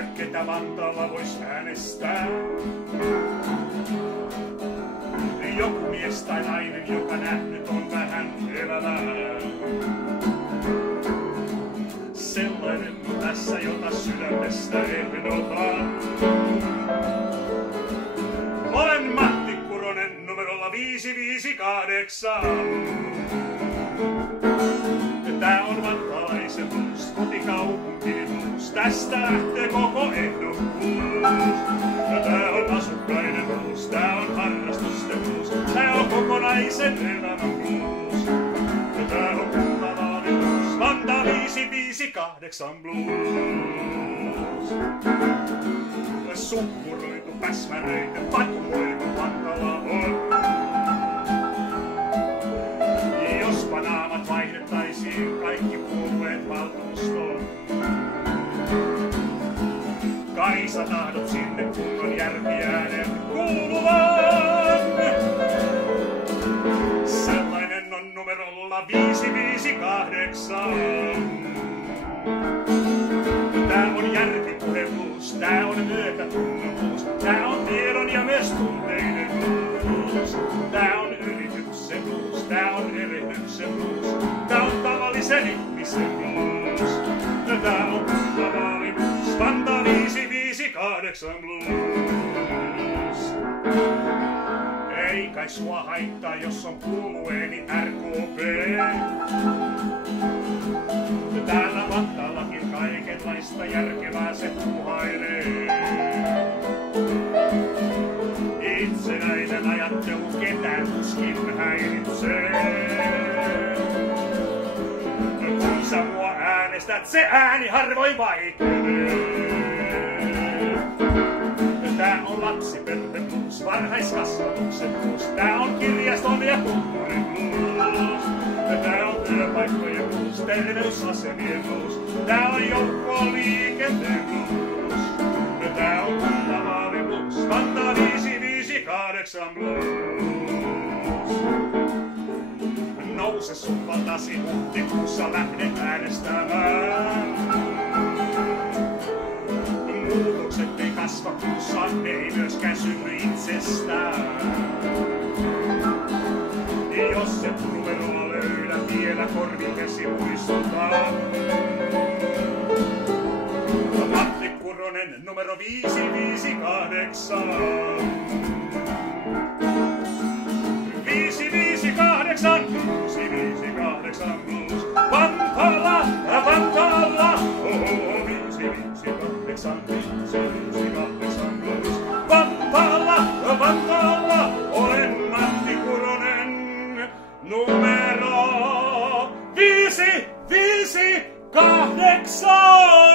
tiedä, ketä Vantaalla vois äänestää. Joku mies tai nainen, joka nähnyt on vähän elämää. Sellainen tässä, jota sydämestä ehdotan. Olen Matti Kuronen numerolla 558. Tää on vantaalaisen blues, kotikaupunkini blues. Tästä lähtee koko ehdokkuus. Tää on asukkaiden blues, tää on harrastusten blues. Tää on kokonaisen elämän blues. Tää on kultalainen blues, Vanta 558 blues. Sukkuroitu, päsmäröity, patuoitu Vantala on. Jospa naamat vaihdettaisiin kaikki puolueet valtuustoon. Kai sä tahdot sinne kunnon järkiäänen kuuluvan. Sellainen on numerolla 558. Tää on järkipuhevuus, tää on myötätunnovuus, tää on tiedon ja myös tunteiden blues. Tää on yrityksen blues, tää on erehdyksen blues, tää on tavallisen ihmisen blues. Tää on kultavaali blues, Vanta 558 blues. Ei kai sua haittaa, jos on puolueeni RKP. Täällä Vantallakin kaikenlaista järkevää se puhailee. Itsenäinen ajattelu ketään tuskin häiritsee. Kun sä mua äänestät, se ääni harvoin vaikenee. Tää on lapsiperhe blues, varhaiskasvatuksen blues. Tää on kirjaston ja kulttuurin blues. Tää on työpaikkojen blues, terveysasemien blues. Tää on joukkoliikenteen blues. Tää on kultavaali blues, Vanta 558 blues. Nouse sun valtasi huhtikuussa, lähde äänestämään. Muutokset ei kasva kuussa, ei myöskään synny itsestään. Jos et numeroa löydä, vielä korvikesi muistutaan. Matti Kuronen numero 558. 558, 558 blues. Vantaalla, Vantaalla, oh, 558, 558 blues. Vantaalla, Vantaalla, olen Matti Kuronen numero 558.